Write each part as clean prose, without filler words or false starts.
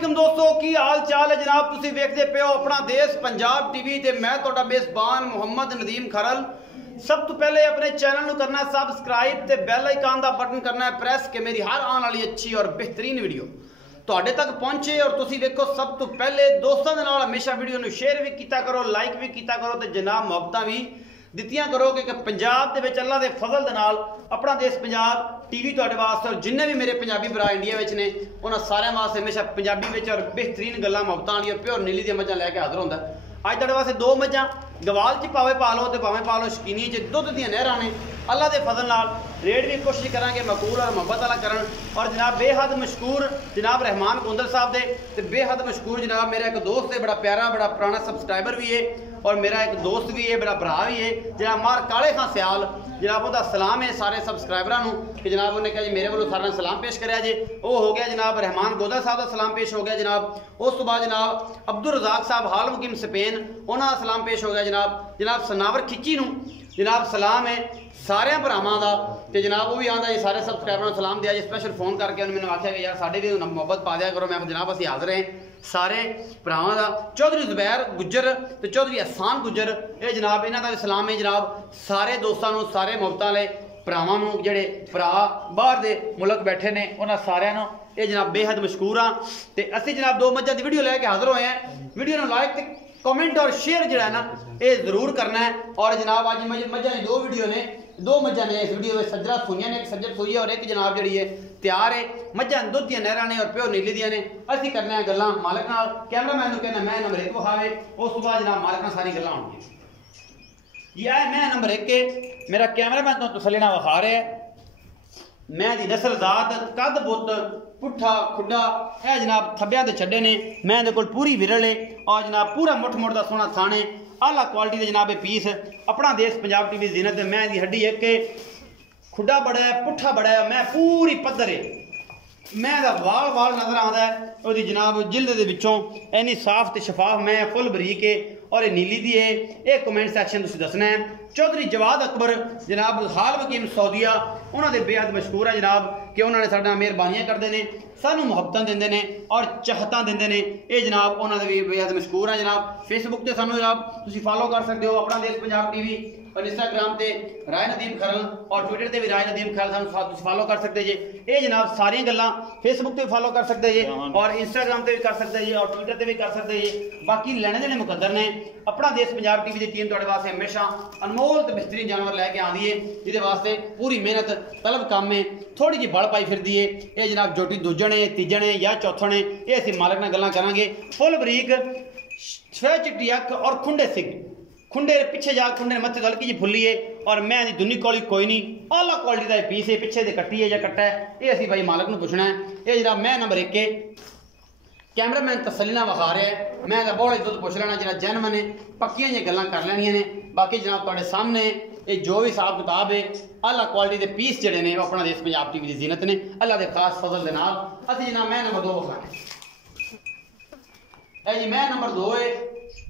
वालेकुम दोस्तों की हाल चाल है जनाब। तुसी वेखदे पे हो अपना देश पंजाब टीवी ते मैं तुहाडा मेज़बान मोहम्मद नदीम खरल। सब तो पहले अपने चैनल नू करना सबसक्राइब ते बैल आइकन दा बटन करना है प्रेस कि मेरी हर आने वाली अच्छी और बेहतरीन वीडियो तुहाडे तक पहुंचे। और तुसी देखो सब तो पहले दोस्तों दे नाल हमेशा वीडियो नू शेयर भी कीता करो, लाइक भी कीता करो ते जनाब मुहब्बतां भी दित्तियां करो कि पंजाब दे विच अल्लाह दे फजल दे नाल अपना देश पंजाब टीवी तुहाडे वास्ते और जिन्ने भी मेरे पंजाबी भरा इंडिया विच ने उन्हां सारियां वास्ते हमेशा पंजाबी विच और बेहतरीन गल्लां मुहब्बतां वालियां प्योर नीली दी मझां लैके हाज़र होंदा। अज तुहाडे वास्ते दो मझां गवाल च पावे पा लो ते भावें पा लो शकीनी च दुध दियां नहरां ने। अल्लाह दे फजल नाल रेट भी कोशिश करांगे मकबूल और मुहब्बत वाला करन। और जनाब बेहद मशहूर जनाब रहमान कुंदल साहब दे ते बेहद मशहूर जनाब मेरा एक दोस्त है, बड़ा प्यारा बड़ा पुराना सबसक्राइबर भी है और मेरा एक दोस्त भी है, बड़ा भरा भी है जनाब मार काले खां सियाल। जनाब उहदा सलाम है सारे सबसक्राइबरां नूं कि जनाब उन्हें कहा जी मेरे वालों सारा सलाम पेश करा जी। वो हो गया जनाब रहमान गोदा साहब का सलाम पेश हो गया जनाब। उस तो बाद जनाब अब्दुल रज़ाक साहब हाल मुकीम स्पेन उन्होंने सलाम पेश हो गया जनाब सनावर खिची नूं जनाब सलाम है सारे भरावां दा ते जनाब वो भी आंदा जी सारे सबसक्राइबरां नूं सलाम दिया जी। स्पैशल फोन करके उन्होंने मैंने आख्या कि यार साढ़े भी मुहब्बत पा दिया करो। मैं जनाब असीं हाज़र हैं सारे भरावां दा। चौधरी जुबैर गुज्जर ते चौधरी एहसान गुज्जर ये जनाब इन्हां दा भी सलाम है जनाब सारे दोस्तां नूं सारे मुहब्बतां वाले भरावां नूं जेहड़े भरा बाहर दे मुल्क बैठे ने उन्हां सारिआं नूं ये जनाब बेहद मशहूर हाँ। तो असीं जनाब दो मझां दी वीडियो लैके हाज़र होए हैं। वीडियो नूं लाइक ते कमेंट और शेयर जो है ना ये जरूर करना है। और जनाब अज मझां दी दो वीडियो ने, दो मझां ने इस वीडियो में सज्जरा सूइयां ने, एक सज्जर सूई है और एक जनाब जी है तैयार है। मझां दुध दियां नहरां ने और प्योर नीली दियां ने। असीं करने हैं गल्लां मालक नाल। कैमरामैन नूं कहना मैं नंबर 1 विखावे, उस तो बाद जनाब मालक नाल सारी गल्लां होणगियां जी। मैं नंबर 1 के मेरा कैमरामैन तो तसल्ली नाल विखा रहा है। मैं दी नस्ल जात कद बुत पुट्ठा खुड्डा है जनाब थब्बियां दे छड्डे ने। मैं दे कोल पूरी विरल है और जनाब पूरा मुठ मुठ दा सोहना थाने आला क्वालिटी दे जनाब पीस अपना देश पंजाब टीवी जीनत। मैं दी हड्डी एक खुड्डा बड़ा है पुट्ठा बड़ा है। मैं पूरी पद्धर है। मैं दा वाल वाल नजर आंदा है ओदी जनाब जिल्द दे विचों इन्नी साफ ते शफाफ मैं फुल बरीक है और ये नीली दी है। ये कमेंट सैक्शन तुसीं दसना है। चौधरी जवाद अकबर जनाब हाल वकीम सऊदिया उन्होंने बेहद मशहूर है जनाब कि उन्होंने साडा मेहरबानियां करते हैं सानू मुहब्बतां देंदे ने और चाहतां देंदे ने। ये जनाब उन्होंने भी बेहद मशहूर है जनाब। फेसबुक ते सानू जनाब तुसीं फॉलो कर सकते हो अपना देश पंजाब टीवी और इंस्टाग्राम ते राय नदीम खरल और ट्विटर ते भी राय नदीम खरल सानू फॉलो कर सकते जी। ये जनाब सारियां गल्लां फेसबुक ते भी फॉलो कर सकते जी और इंस्टाग्राम ते भी कर सकते जी और ट्विटर ते भी कर सकते जी। बाकी लेने देने मुकद्दर ने। अपना देश पंजाब टीवी की टीम तुहाडे वास्ते हमेशा अनमोल ते बेहतरीन जानवर लैके आंदी है जिहदे वास्ते पूरी मेहनत तलब काम है थोड़ी जी बल पाई फिरदी है। ये जनाब जोटी दूजण है तीजण है या चौथण है ये असीं मालक नाल गल्लां करांगे। फुल बरीक छह चिट्टी अख और खुंडे सिंह खुंडे पिछे जा खुंडे मत्थे हल्की जी फुल्ली है और मैं दी दुनी कौली कोई नहीं आला क्वालिटी का पीस है। पिछे दे कट्टी है या कट्टा है ये असीं भाई मालक नूं पुछना है। ये जरा मैं नंबर 1 के कैमरामैन तसल्ली नाल विखा रहा है। मैं तो बहुत दुध पुछ लेना जरा जैनवन ने पक्कियां जी गल्लां कर लैनियां ने। बाकी जनाब तुहाडे सामने ये जो भी हिसाब किताब है आला क्वालिटी के पीस जिहड़े ने अपना देश पंजाब टीवी की जीनत ने अल्लाह के खास फजल के नाल। असीं जनाब मैं नंबर 2 विखाने जी। मैं नंबर 2 है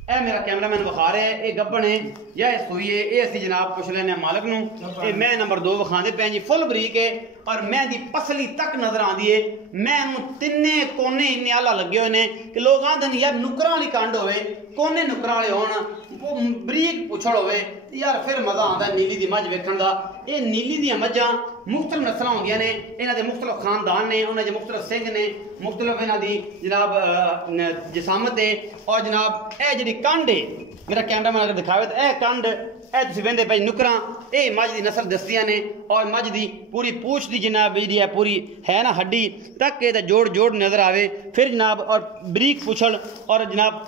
ए मेरा कैमरामैन विखा रहा है ये गब्बन है या सूई है ये असीं जनाब पुछ लेने मालक नूं। ये मैं नंबर 2 विखांदे पे जी। फुल बरीक है और मैं दी पसली तक नजर आंदी है। मैं तिन्ने कोने इन्ने आला लगे हुए ने कि लोग आंदे यार नुकरां वाली कंड होवे कोने नुकरां वाले होण बरीक पुछड़ होवे यार फिर मजा आंदा नीली दी मझ वेखण दा। ये नीली दी मझां मुख्तलिफ नस्लां होंदियां ने इन्हां दे मुख्तलिफ खानदान ने उन्हां दे मुख्तलिफ सिंह ने मुख्तलिफ इन्हां दी जनाब जिसामत है और जनाब ए जिहड़ी कंड है मेरा कैमरामैन अगर दिखावे तो ए कंड ए तुसीं वेंदे पे नुकरां ये मझ दी नस्ल दस्तियां ने और मझ दी पूरी पूछ दी जनाब जी है पूरी है ना हड्डी तक ये जोड़ जोड़ नजर आवे फिर जनाब और बरीक पुछड़ और जनाब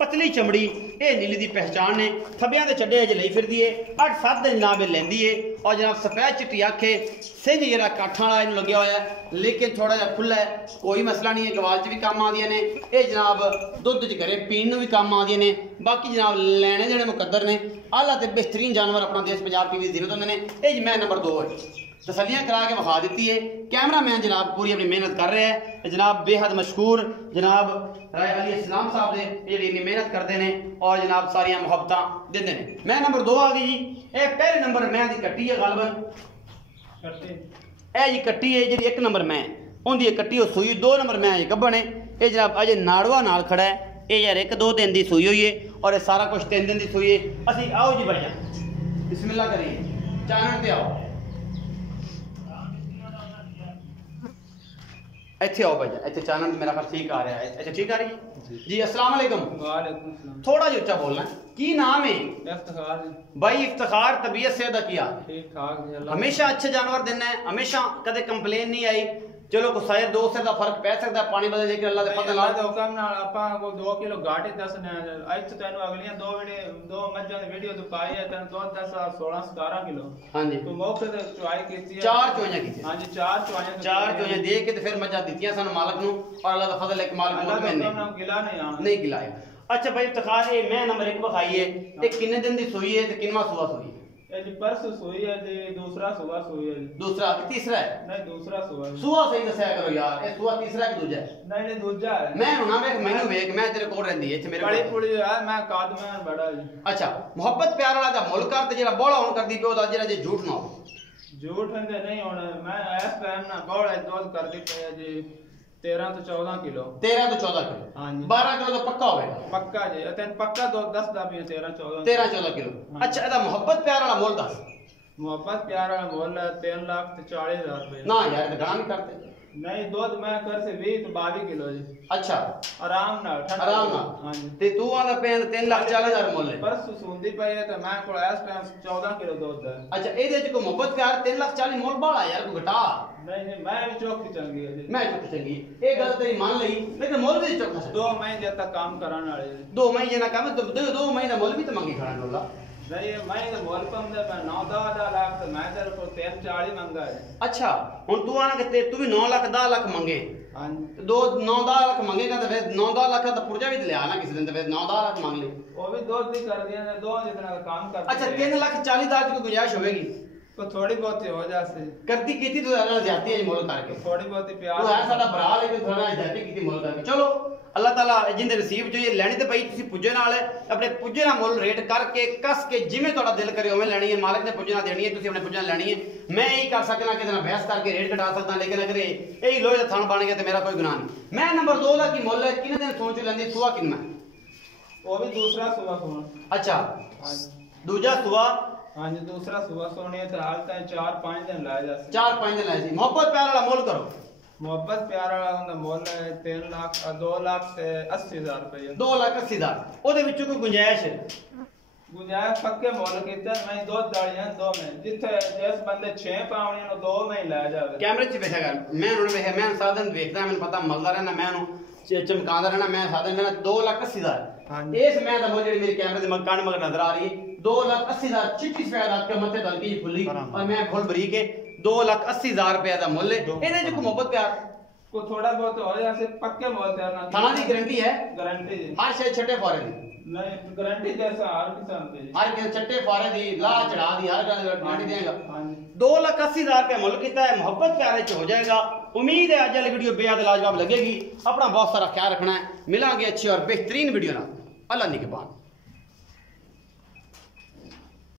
पतली चमड़ी ये नीली की पहचान ने। थब्बियां दे चड्डे अजे लई फिरदी है 8-7 दिन जनाब लेंदी है और जनाब सफेद चिट्टी अख है सिंह जरा काठा वाला इन्हूं लग्या होया है लेकिन थोड़ा जिहा खुला है कोई मसला नहीं है। गवाल च भी काम आदियां ने ये जनाब दुध च घरे पीण नूं भी काम आदियां ने। बाकी जनाब लैने देने मुकद्दर ने आला ते बेहतरीन जानवर अपना देश पंजाब टीवी दी जीनत होंदे ने। ये मैं नंबर 2 है तसलियां करा के विखा दी है। कैमरामैन जनाब पूरी अपनी मेहनत कर रहे हैं जनाब बेहद मशहूर जनाब राय अली इस्लाम साहब ने ये मेहनत करते हैं और जनाब सारियां मुहब्बतां देंदे ने। मैं नंबर 2 आ गई जी। ये पहले नंबर मैं दी कट्टी है गालबन ए जी कट्टी है जी 1 नंबर मैं उनकी कट्टी सूई 2 नंबर मैं गब्बन है ये जनाब अजे नाड़वा नाल खड़ा है, ये यार 1-2 दिन की सूई हुई है और ये सारा कुछ 3 दिन की सूई है। असी आओ जी भाई बिस्मिल्लाह करिए, चानन ते आओ, इत्थे आओ भाई, इत्थे चानन मेरा ख्याल ठीक आ रहा है। अच्छा ठीक आ रही है जी। अस्सलाम वालेकुम। वालेकुम सलाम। थोड़ा जी ऊंचा बोलना है। की नाम है? इफ्तिखार भाई इफ्तिखार, तबीयत से अदा किया ठीक ठाक जी। हमेशा अच्छे जानवर देना है, हमेशा कदे कंप्लेन नहीं आई। चलो को शायद 2 से दा फर्क पै सकता है पानी बदल, लेकिन अल्लाह दे फजल नाल हुक्म नाल आपां को 2 किलो घाटे दसने आज तो तैनू अगलियां 2 मज्जां दी वीडियो तो पाई है, तैनू 16-17 किलो। हां जी तो मौके ते चुआई कीती है, 4 चुआइयां कीती। हां जी 4 चुआइयां दे के ते फिर मज्जां दित्तियां सन मालिक नु, और अल्लाह दा फजल है कि मालिक अल्लाह दा हुक्म नाल गिला नहीं गिलाया। अच्छा भाई इफ्तिखार, ये मैं नंबर 1 बखाई है, ये कितने दिन दी सूई है ते किनवा सुबह सूई है? ये जी परसों सूई है जी, दूसरा सुबह सूई है। दूसरा तीसरा है? नहीं दूसरा सुबह। सुबह सही दसया करो यार, ये सुबह तीसरा है कि दूजा है? नहीं दूजा है। मैं ना मैं मैनू वेख, मैं तेरे कोल रहंदी है मेरे बड़ी पुड़ी है, मैं काद में बड़ा जी। अच्छा मोहब्बत प्यार वाला दा मुल कर ते जेड़ा बड़ा हुन करदी पियो दा जेड़ा जे झूठ ना हो। झूठ हंदे नहीं होना, मैं इस टाइम ना बड़ा दूध कर दी पे जी 13 तो 14 किलो। 13 तो 14 किलो। हां जी 12 किलो तो पक्का होगा। पक्का जी, तन पक्का तो 10 दा भी 13-14 किलो। अच्छा एदा मोहब्बत प्यार वाला मोल दस। मोहब्बत प्यार वाला मोल 3,40,000 रुपए। ना यार ये गाना नहीं करते। नहीं दूध मैं कर से 20 तो 22 किलो जी। अच्छा आराम नाल आराम नाल। हां जी ते तू आदा पे 3,40,000 मोल है। बस सुंदी पे है तो मैं को इस टाइम 14 किलो दूध है। अच्छा एदे च को मोहब्बत प्यार 3,40,000 मोल बाड़ा यार को घटा। नहीं मैं भी चौकी चंगी है जी, मैं चौकी चंगी ये गल तेरी मान लई, लेकिन मोल भी चौका है। 2 महीने जब तक काम कराने वाले 2 महीने ना काम तो 2 महीने मोल भी तो मांगी खड़ा डोला। नहीं मैं तो मोल कम दे, मैं 9-10 लाख तो मैं तेरे को 340 मांगा है। अच्छा हुन तू आना के तू भी 9 लाख 10 लाख मांगे। हां 9-10 लाख मांगेगा तो फिर 9-10 लाख का पुर्जा भी ले आना किसी दिन, तो फिर 9-10 लाख मांग ले, वो भी 2 भी कर दिया, 2 जितना का काम कर। अच्छा 3,40,000 की गुंजाइश होगी तो थोड़ी बहुत हो जासे करती कीती तो अल्लाह ज्यादा है मोल करके, थोड़ी बहुत प्यार तो है साडा भरा, लेकिन थोड़ा ज्यादा कीती मोल करके। चलो अल्लाह ताला जिंदे नसीब जो ये लेनी ते भाई तुसी पुज्जे नाल अपने पुज्जे ना मोल रेट करके कस के जिवें तोड़ा दिल करे उवें लेनी है, मालिक ने पुज्जे ना देनी है, तुसी अपने पुज्जे ना लेनी है। मैं यही कर सकना कि ना बहस करके रेट घटा सकदा, लेकिन अगर यही लोहे दा थन बन गया तो मेरा कोई गुनाह नहीं। मैं नंबर 2 दा की मोल है किने दिन सोच लेंदी सुआ किनना, वो भी दूसरा सुबह सोना। अच्छा दूजा सुबह। हां जी दूसरा सुबह सोने तो हाल तक 4-5 दिन लाया जा, 4-5 दिन लाए सी। मोहब्बत प्यार वाला मोल करो। मोहब्बत प्यार वाला दा मोल है 2,80,000 रुपए। 2,80,000 ओदे विचों कोई गुंजाइश है? गुंजाइश पक्के मोल कीता मैं 2 दाड़ियां 2 में जिथे जिस बंदे 6 पावणियां नो 2 में ही लाया जावे। कैमरे च बैठा कर मैं उन्होंने वेखे, मैं साधन देखदा, मैंने पता मलदा रहना, मैं उन्होंने चमकांदा रहना, मैं साधन रहना 2,80,000। इस मैं दा मोल जेडी मेरे कैमरे दे कान मगर नजर आ रही है 2,80,000 चिट्टी सफेद आपके मथे दलकी खुली और मैं फुल बरीक है 2,80,000 रुपए दा मोल है। एदे च को मोहब्बत प्यार को थोड़ा बहुत हो जाए, पक्के मोल तैयार ना थाना दी गारंटी है। गारंटी जी हर शे छठे फौरे दी नहीं गारंटी जैसा हर किसान पे हर के छठे फौरे दी ला चढ़ा दी हर गारंटी देगा। हां जी 2,80,000 रुपए मोल कीता है, मोहब्बत प्यारे च हो जाएगा। उम्मीद है आज वाली वीडियो बेहद लाजवाब लगेगी। अपना बहुत सारा ख्याल रखना है, मिलांगे अच्छी और बेहतरीन वीडियो ना। अल्लाह निगहबान।